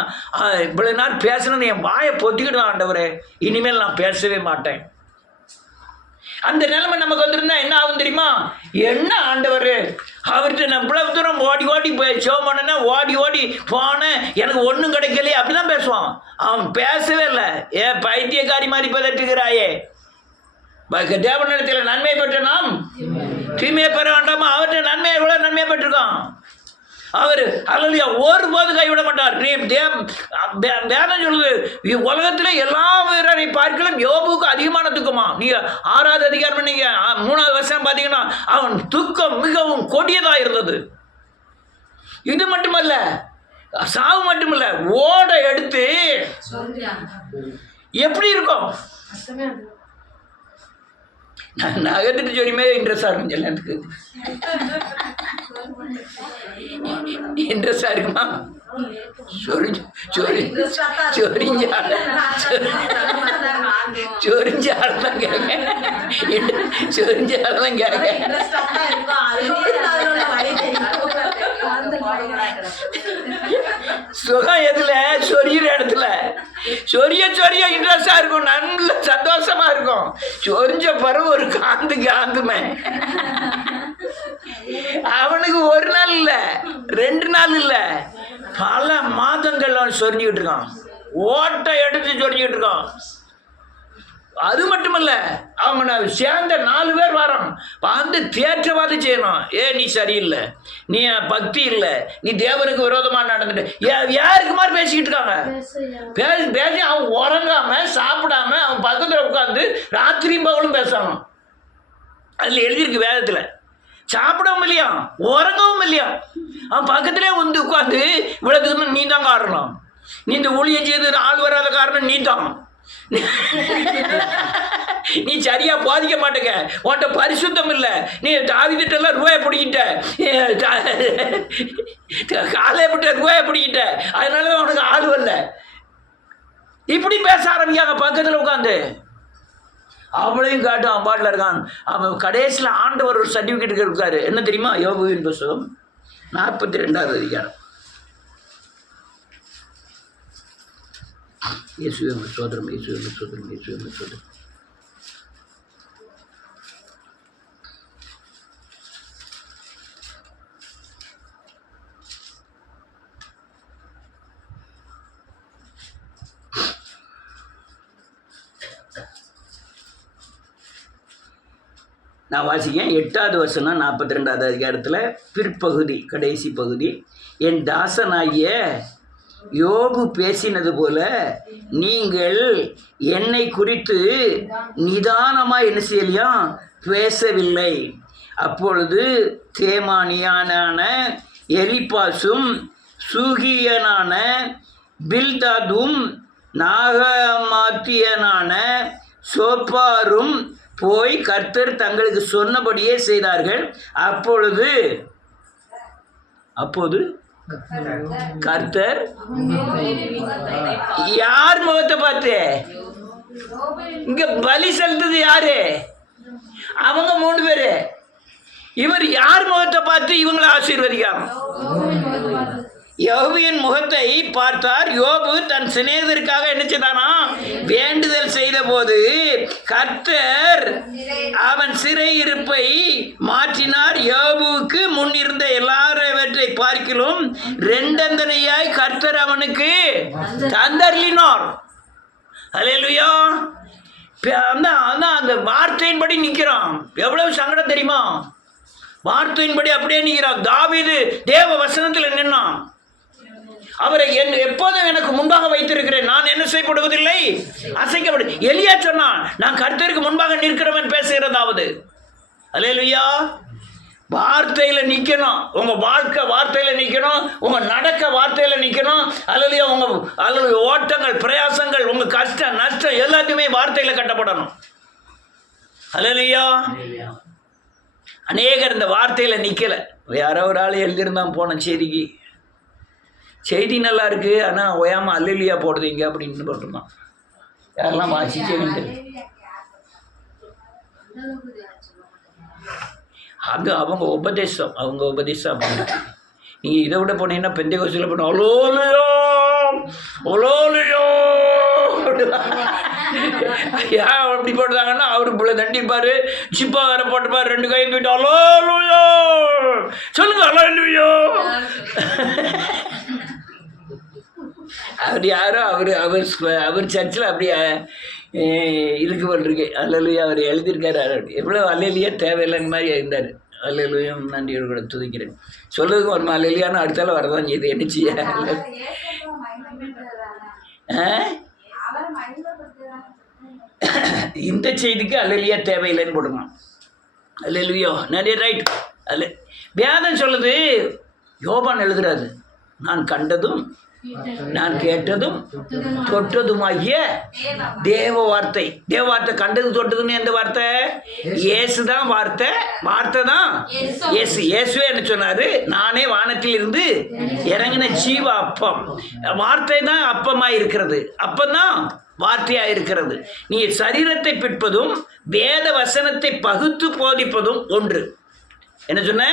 இவ்வளோ நாள் பேசுனது என் வாயை பொத்திக்கிட்டு தான் ஆண்டவரே, இனிமேல் நான் பேசவே மாட்டேன். அந்த நிலைமை நமக்கு வந்திருந்தா என்ன ஆகும் தெரியுமா? என்ன ஆண்டவர் அவர்கிட்ட நான் இவ்வளவு தூரம் ஓடி போய் ஷோம் பண்ணேன்னா ஓடி போனேன், எனக்கு ஒன்றும் கிடைக்கலையே அப்படிதான் பேசுவான். அவன் பேசவே இல்லை. பைத்தியக்காரி மாதிரி பதட்டுகிறாயே, தேவனிடத்தில் நன்மை பெற்ற நாம் தீமையை பெற வேண்டாமா? அவர்கிட்ட நன்மையை எவ்வளோ நன்மையை பெற்றிருக்கான் அவர். அல்லையா, ஒருபோது கைவிட மாட்டார். நீ வேதம் சொல்லுது, உலகத்தில் எல்லா வீரரை பார்க்கலாம் யோபுக்கு அதிகமான துக்கமா. நீங்க 6வது அதிகாரம் நீங்க 3வது வருஷம் பார்த்தீங்கன்னா அவன் துக்கம் மிகவும் கொடியதாக இருந்தது. இது மட்டுமல்ல, சாவு மட்டும் இல்லை, ஓட எடுத்து எப்படி இருக்கும்? நகர்ந்துட்டு சொரியுமே இன்ட்ரெஸ்டாக இருக்கும். எல்லாத்துக்கு இன்ட்ரெஸ்டாக இருக்குமா? சொரிஞ்சாலதான் கேட்க, சொரிஞ்சாலதான் கேட்க. சுகம் எதுல? சொரியிற இடத்துல. சொரிய சொரிய இன்ட்ரெஸ்டா இருக்கும், நல்ல சந்தோஷமா இருக்கும். சொரிஞ்ச பிறகு ஒரு காந்துமே. அவனுக்கு ஒரு நாள் இல்ல, 2 நாள் இல்ல, பல மாதங்கள் அவன் சொரிஞ்சுக்கிட்டு இருக்கான். ஓட்டை எடுத்து சொரிஞ்சுக்கிட்டு இருக்கான். அது மட்டுமல்ல, அவங்க சேர்ந்த 4 பேர் வரோம் வந்து தேற்றவாது செய்யணும். நீ சரியில்லை, நீ பக்தி இல்லை, நீ தேவனுக்கு விரோதமாக நடந்துட்டு யாருக்கு மாதிரி பேசிக்கிட்டு இருக்காங்க. பேசி அவன் உறங்காம சாப்பிடாம அவன் பக்கத்தில் உட்காந்து ராத்திரியும் பகலும் பேசணும். அதில் எழுதியிருக்கு வேதத்தில். சாப்பிடவும் இல்லையா, உறங்கவும் இல்லையா, அவன் பக்கத்திலே வந்து உட்காந்து இவ்வளவுக்கு நீ தான் காரணம், நீ இந்த ஊழியம் செய்து ஆள் வராத காரணம் நீ தான், நீ சரியா போதிக்க மாட்டேங்க, உன்கிட்ட பரிசுத்தம் இல்லை, நீ தாவிதிட்டெல்லாம் ரூபாயை பிடிக்கிட்ட, காலையை விட்ட ரூபாயை பிடிக்கிட்ட, அதனாலதான் உனக்கு ஆள் வரல. இப்படி பேச ஆரம்பிக்காங்க பக்கத்தில் உட்காந்து. அவளையும் காட்டும் அவன் பாட்டில் இருக்கான். அவன் கடைசியில் ஆண்டவர் ஒரு சர்டிஃபிகேட் இருக்காரு. என்ன தெரியுமா? யோபுவின் புத்தகம் 42வது அதிகாரம். இயேசுவே சோதரம், இயேசுவே சோதரம், இயேசுவே சோதரம். நான் வாசிக்கேன். 8வது வசனம் 42வது அதிகாரத்தில் பிற்பகுதி, கடைசி பகுதி. என் தாசனாகிய யோபு பேசினது போல நீங்கள் என்னை குறித்து நிதானமாக என்ன செய்யலையும் பேசவில்லை. அப்பொழுது தேமானியானான எலிப்பாசும் சூகியனான பில்தாதும் நாகமாத்தியனான சோப்பாரும் போய் கர்த்தர் தங்களுக்கு சொன்னபடியே செய்தார்கள். அப்போது கர்த்தர் யார் முகத்தை பார்த்து? இங்க பலி செலுத்தது யாரு? அவங்க 3 பேரு. இவர் யார் முகத்தை பார்த்து இவங்களை ஆசீர்வதிக்காம? யோபுவின் முகத்தை பார்த்தார். யோபு தன் சிநேகிதருக்காக என்ன செய்தானா? வேண்டுதல் செய்த போது கர்த்தர் அவன் சிறையிருப்பை மாற்றினார். யோபுவுக்கு முன்னிருந்த எல்லாவற்றை பார்க்கிலும் 2 கர்த்தர் அவனுக்கு தந்தருளினார். அல்லேலூயா. அந்த வார்த்தையின்படி நிற்கிறான். எவ்வளவு சங்கடம் தெரியுமா? வார்த்தையின்படி அப்படியே நிற்கிறான். தாவீது தேவ வசனத்தில் நின்னான். அவரை எப்போதும் எனக்கு முன்பாக வைத்திருக்கிறேன், நான் என்ன செய்யப்படுவதில்லை, அசைக்கப்படு. எலியா சொன்னான், நான் கர்த்தருக்கு முன்பாக நிற்கிறவன் பேசுகிறதாவது. அல்லேலூயா. வார்த்தையில் நிற்கணும். உங்கள் வாழ்க்கை வார்த்தையில் நிற்கணும். உங்கள் நடக்க வார்த்தையில் நிற்கணும். அல்லேலூயா. உங்கள் ஓட்டங்கள், பிரயாசங்கள், உங்கள் கஷ்டம், நஷ்டம் எல்லாத்தையுமே வார்த்தையில் கட்டப்படணும். அல்லேலூயா. அநேகர் இந்த வார்த்தையில் நிற்கலை. யாரோ ஒரு ஆள் எழுதியிருந்தான் போன செய்தி நல்லா இருக்கு, ஆனால் ஓயாமல் அல்லேலூயா போடுறீங்க அப்படின்னு போட்டுருந்தான். யாரெல்லாம் வாசிச்சேன்னு அது அவங்க உபதேசம் அப்படின்னு. நீங்கள் இதை விட போனீங்கன்னா பெந்தேகோஸ்தில் போன அலோலியோ ஏன் அப்படி போட்டுதாங்கன்னா அவரு புள்ள தண்டிப்பார், சிப்பா வேற போட்டுப்பார், 2 கையும் தூக்கிட்டு அலோலியோ சொல்லுங்க அலோலியோ. அப்படி யாரோ அவர் சர்ச்சில் அப்படி இருக்கு போட்டிருக்கு. அல்லேலூயா. அவர் எழுதியிருக்காரு. எவ்வளோ அல்லேலூயா தேவையில்லைன்னு மாதிரி இருந்தார். அல்லேலூயா. நன்றியோடு கூட துதிக்கிறேன். சொல்றதுக்கு ஒரு அல்லேலூயான்னு அடுத்தால வரதான் செய்யுது. என்ன செய்ய? இந்த செய்திக்கு அல்லேலூயா தேவையில்லைன்னு போடுவான். அல்லேலூயா. நிறைய ரைட். வேதம் சொல்லுது. யோபான் எழுதுறாரு. நான் கண்டதும் நான் கேட்டதும் தொட்டதுமாகிய தேவ வார்த்தை. தேவ வார்த்தை கண்டது தொட்டதுன்னு எந்த வார்த்தை? இயேசு தான் வார்த்தை. வார்த்தை தான் இயேசு. இயேசுவே என்ன சொன்னாரு? நானே வானத்தில் இருந்து இறங்கின ஜீவ அப்பம். வார்த்தை தான் அப்பமாய் இருக்கிறது. அப்பந்தான் வார்த்தையாக இருக்கிறது. நீ சரீரத்தை பிற்பதும் வேத வசனத்தை பகுத்து போதிப்பதும் ஒன்று. என்ன சொன்ன?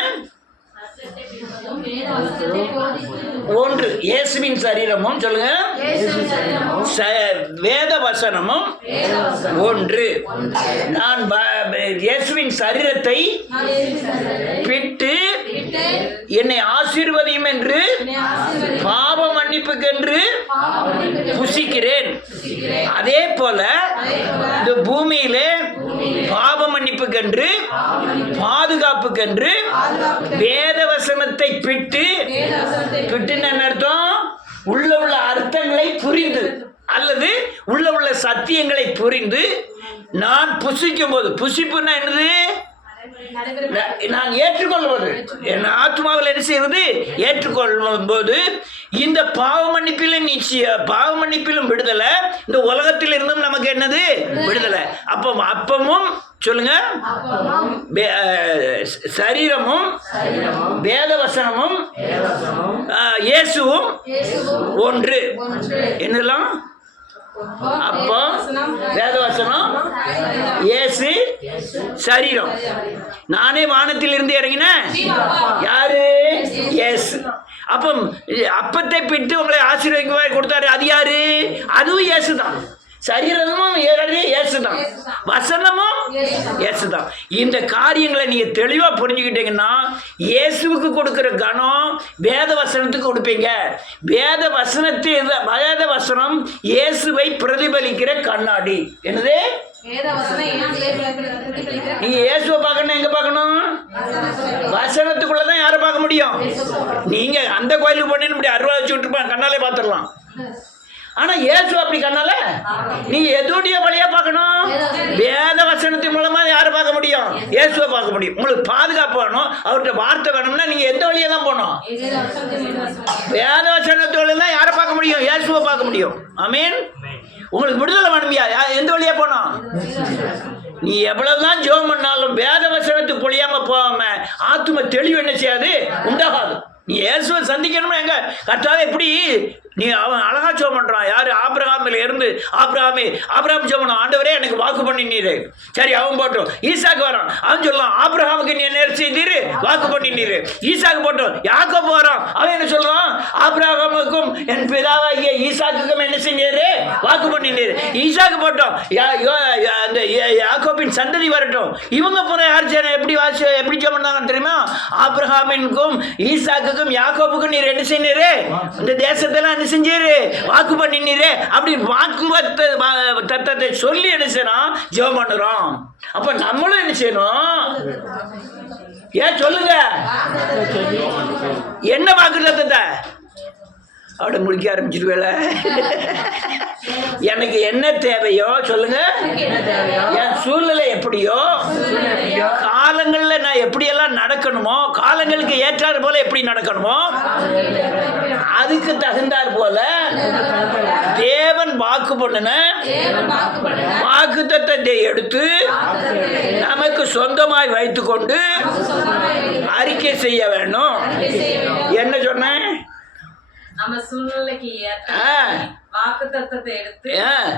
ஒன்று. இயேசுவின் சரீரமும் சொல்லுங்க, வேத வசனமும் ஒன்று. நான் இயேசுவின் சரீரத்தை பிட்டு என்னை ஆசீர்வதியும் என்று பாவ மன்னிப்புக்கென்று புசிக்கிறேன். அதே போல இந்த பூமியிலே பாவ மன்னிப்புக்கென்று பாதுகாப்புக்கென்று வேத வசனத்தை பிட்டு என்ன அர்த்தம்? உள்ள அர்த்தங்களை புரிந்து அல்லது உள்ள சத்தியங்களை புரிந்து நான் புசிக்கும் போது, புசிப்புன்னா என்னது? நான் ஏற்றுக்கொள்வது. என் ஆத்மாவில் என்ன செய்வது? ஏற்றுக்கொள்ளும் போது இந்த பாவ மன்னிப்பிலும் பாவ மன்னிப்பிலும் விடுதலை, இந்த உலகத்தில் இருந்தும் நமக்கு என்னது? விடுதலை. அப்பமும் சொல்லுங்க, சரீரமும் வேத வசனமும் இயேசுவும் ஒன்று. என்னெல்லாம்? அப்போ வேதவசனம், இயேசு, சரீரம். நானே வானத்தில் இருந்து இறங்கினேன். யாரு? இயேசு. அப்பத்தை பிட்டு உங்களை ஆசீர்வதிக்க கொடுத்தாரு. அது யாரு? அதுவும் இயேசு தான். சரீரமும் இயேசு தான், வசனமும் இயேசு தான். இந்த காரியங்களை நீங்க தெளிவா புரிஞ்சுக்கிட்டீங்கன்னா இயேசுவுக்கு கொடுக்கிற கணம் வேத வசனத்துக்கு கொடுப்பீங்க. வேத வசனம் இயேசுவை பிரதிபலிக்கிற கண்ணாடி. என்னது? நீங்க இயேசுவை பார்க்கணும். எங்க பார்க்கணும்? வசனத்துக்குள்ளதான் யாரை பார்க்க முடியும்? நீங்க அந்த கோயிலுக்கு போனீங்கன்னு இப்படி அருவா வச்சு விட்டுருப்பாங்க, கண்ணாலே பார்த்துடலாம். ஆனா இயேசு அப்படி கண்ணால நீங்க எதுடைய வழியா பார்க்கணும்? வேத வசனத்தின் மூலமா யாரை பார்க்க முடியும்? இயேசுவை பார்க்க முடியும். உங்களுக்கு பாதுகாப்பு வேணும், அவர்கிட்ட வார்த்தை வேணும்னா நீங்க எந்த வழியா தான் போகணும்? வேத வசனத்தோட தான் யாரை பார்க்க முடியும்? இயேசுவை பார்க்க முடியும். ஆமீன். உங்களுக்கு விடுதலை வேணுமியா? எந்த வழியா போனோம்? நீ எவ்வளவுதான் ஜெபம் பண்ணாலும் வேத வசனத்துக்கு பொழியாம போகாம ஆத்தும தெளிவு என்ன செய்யாது? உண்டாகாது. நீ இயேசுவை சந்திக்கணும்னா எங்க கர்த்தாவே எப்படி? நீ அவன் அழகா ஜெபம் பண்றான். யாரு? ஆபிரகாமில் இருந்து ஆபிரகாம் ஜெபம் பண்ணான். ஆண்டவரே எனக்கு வாக்கு பண்ணினீரு. சரி, அவன் போட்டோம். ஈசாக்கு வரான். அவன் சொல்லலாம் ஆபிரகாமுக்கு நீ என்ன செய்தீரு? வாக்கு பண்ணினீரு. ஈசாக்கு போட்டோம். யாக்கோபு வரான். அவன் என்ன சொல்றான்? ஆபிரகாமுக்கும் என் பிதாவாகிய ஈசாக்குக்கும் என்ன செஞ்சீரு? வாக்கு பண்ணினீரு. ஈசாக்கு போட்டோம். அந்த யாக்கோபின் சந்ததி வரட்டும். இவங்க போற யார் எப்படி ஜெபம் பண்ணாங்க தெரியுமா? ஆபிரகாமிற்கும் ஈசாக்குக்கும் யாக்கோபுக்கும் நீர் என்ன செய்யறீரு? இந்த தேசத்தெல்லாம் செஞ்சீரு, வாக்கு பண்ணினீரே. அப்படி வாக்கு தத்தத்தை சொல்லி என்ன செய்யணும்? ஜெபம் பண்ணுறோம். அப்ப நம்மளும் என்ன செய்யணும்? ஏன் சொல்லுங்க, என்ன வாக்கு தத்தத்தை? அவட முடிக்க ஆரம்பிச்சிருவேல. எனக்கு என்ன தேவையோ சொல்லுங்க, என் சூழ்நிலை எப்படியோ, காலங்கள்ல நான் எப்படியெல்லாம் நடக்கணுமோ, காலங்களுக்கு ஏற்றாறு போல எப்படி நடக்கணுமோ அதுக்கு தகுந்தாற் போல தேவன் வாக்கு பண்ணின வாக்கு தத்தத்தை எடுத்து நமக்கு சொந்தமாய் வைத்துக் கொண்டு அறிக்கை செய்ய வேணும். என்ன சொன்னேன்? நம்ம சூழ்நிலைக்கு ஏற்ற வாக்குத்தத்தத்தை எடுத்து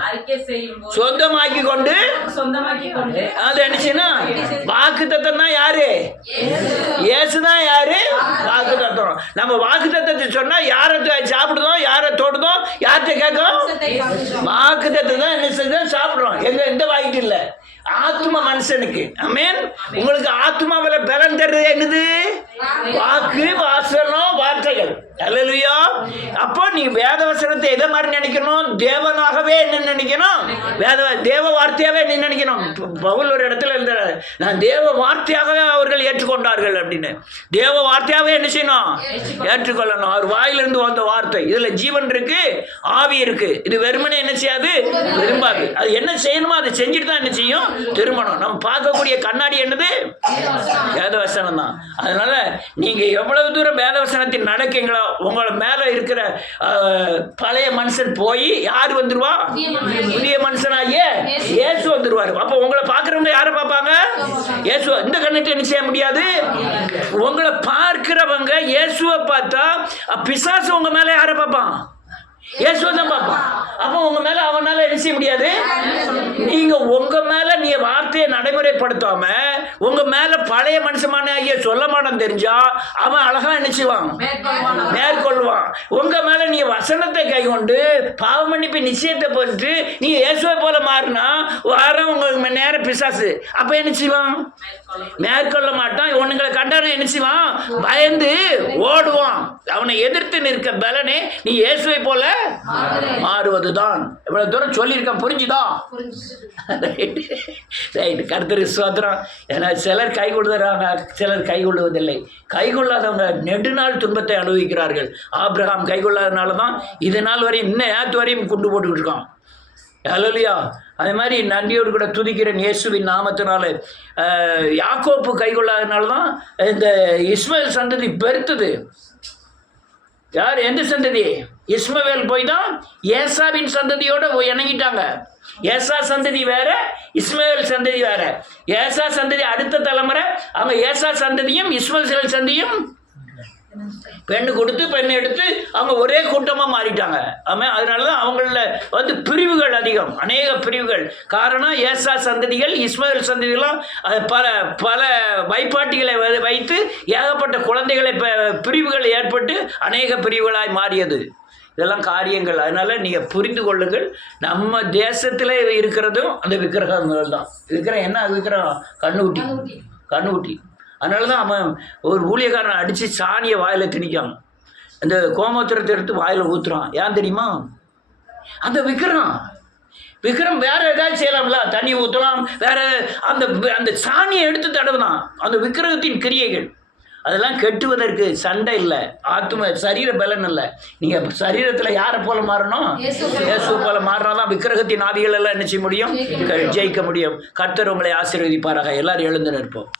அறிக்கை செய்யும் போது சொந்தமாக்கி கொண்டு அது என்ன செய்யணும்? வாக்குத்தத்தம் தான் யாரு? இயேசுதான் யாரு? வாக்குத்தத்தம். நம்ம வாக்குத்தத்தத்தை சொன்னா யாரை சாப்பிடுதோம், யாரை தொடுதோம், யார்கிட்ட கேட்கும்? வாக்குத்தத்தை தான் என்ன செய்ய சாப்பிடுறோம். எந்த வாய்க்கு இல்லை, ஆத்மா மனுஷனுக்கு. ஆமென். உங்களுக்கு ஆத்மாவில பலன் தருது என்னது? வாக்கு, வாசனம், வார்த்தைகள். அல்லேலூயா. அப்போ நீ வேத வசனத்தை எதை மாதிரி நினைக்கணும்? தேவனாகவே என்ன நினைக்கணும்? தேவ வார்த்தையாவே என்ன நினைக்கணும்? பவுல் ஒரு இடத்துல எழுதுறாரு, நான் தேவ வார்த்தையாகவே அவர்கள் ஏற்றுக்கொண்டார்கள் அப்படின்னு. தேவ வார்த்தையாகவே என்ன செய்யணும்? ஏற்றுக்கொள்ளணும். அவர் வாயிலிருந்து வந்த வார்த்தை. இதுல ஜீவன் இருக்கு, ஆவி இருக்கு. இது வெறுமனே என்ன செய்யாது? விரும்பாது. அது என்ன செய்யணுமோ அதை செஞ்சுட்டு தான் என்ன செய்யும்? திரும்பணும். நம்ம பார்க்கக்கூடிய கண்ணாடி என்னது? வேதவசனம் தான். அதனால நீங்க எவ்வளவு தூரம் வேதவசனத்தில் நடக்கீங்களோ உங்களை மேல இருக்கிற பழைய மனுஷன் போய் யார் வந்துருவா? புதிய மனுஷனாகிய இயேசு வந்துருவாரு. அப்ப உங்களை பார்க்கறவங்க யாரை பார்ப்பாங்க? இயேசு. இந்த கண்ணுக்கு என்ன செய்ய முடியாது? உங்களை பார்க்கிறவங்க இயேசுவை பார்த்தா பிசாசு உங்க மேல யாரை பார்ப்பான்? இயேசுவை தான் பார்ப்பான். அப்போ உங்க மேல அவனால என்ன செய்ய முடியாது? நீங்க உங்க மேல நீங்க வார்த்தையை நடைமுறைப்படுத்தாம உங்க மேல பழைய மனுஷமான சொல்ல மாட்டான் தெரிஞ்சா அவன் அழகா என்ன செய்வான்? மேற்கொள்வான். உங்க மேல நீங்க வசனத்தை கை கொண்டு பாவ மன்னிப்பு நிச்சயத்தை போட்டு நீங்க இயேசுவை போல மாறினா வர உங்க நேரம் பிசாசு அப்ப என்ன செய்வான்? மேற்கொள்ள மாட்டான். உன்னுங்களை கண்டான என்ன செய்வான்? பயந்து ஓடுவான். அவனை எதிர்த்து நிற்க பலனே நீ இயேசுவை போல மாறுவதுதான். இவ்வளவு தூரம் சொல்லியிருக்கேன். புரிஞ்சுதா? ரைட். கர்த்தருக்கு ஸ்தோத்திரம். ஏன்னா சிலர் கை கொள்ளுறாங்க, சிலர் கை கொள்ளுவதில்லை. கை கொள்ளாதவங்க நெடுநாள் துன்பத்தை அனுபவிக்கிறார்கள். ஆபிரகாம் கை கொள்ளாதனால தான் இது நாள் வரையும் இன்னும் ஏத்து வரையும் குண்டு போட்டுக்கிட்டு இருக்கான். ஹல்லேலூயா. அதே மாதிரி நன்றியோடு கூட துதிக்கிறேன் இயேசுவின் நாமத்தினால. யாக்கோப்பு கை கொள்ளாதனால தான் இந்த இஸ்மவேல் சந்ததி பெருத்தது. யார்? எந்த சந்ததி? இஸ்மவேல் போய் தான் ஏசாவின் சந்ததியோட இணங்கிட்டாங்க. ஏசா சந்ததி வேற, இஸ்மவேல் சந்ததி வேற. ஏசா சந்ததி அடுத்த தலைமுறை. அவங்க ஏசா சந்ததியும் இஸ்மவேல் சந்ததியும் பெண்ணு கொடுத்து பெண்ணை எடுத்து அவங்க ஒரே கூட்டமாக மாறிட்டாங்க. ஆமாம். அதனால தான் அவங்கள பிரிவுகள் அதிகம், அநேக பிரிவுகள். காரணம் ஏசா சந்ததிகள் இஸ்மவேல் சந்ததிகளாம் பல பல வைப்பாட்டிகளை வைத்து ஏகப்பட்ட குழந்தைகளை பிரிவுகள் ஏற்பட்டு அநேக பிரிவுகளாய் மாறியது. இதெல்லாம் காரியங்கள். அதனால் நீங்கள் புரிந்து கொள்ளுங்கள். நம்ம தேசத்தில் இருக்கிறதும் அந்த விக்கிரகங்கள் தான். விக்கிரகம் என்ன? விக்கிரகம் கண்ணுக்குட்டி. அதனால தான் அவன் ஒரு ஊழியக்காரனை அடித்து சாணியை வாயில் திணிக்கான். அந்த கோமூத்திரத்தை எடுத்து வாயில் ஊற்றுறான். ஏன் தெரியுமா? அந்த விக்கிரம் வேற ஏதாவது செய்யலாம்ல, தண்ணி ஊற்றலாம், வேற அந்த சாணியை எடுத்து தடவுதான். அந்த விக்கிரகத்தின் கிரியைகள் அதெல்லாம் கெட்டுவதற்கு சண்டை இல்லை, ஆத்ம சரீர பலன் இல்லை. நீங்கள் சரீரத்தில் யாரை போல மாறணும்? இயேசு போல மாறினாதான் விக்கிரகத்தின் ஆவிகள் எல்லாம் என்ன செய்ய முடியும்? ஜெயிக்க முடியும். கர்த்தர் உங்களை ஆசீர்வதிப்பாராக. எல்லாரும் எழுந்து நிற்போம்.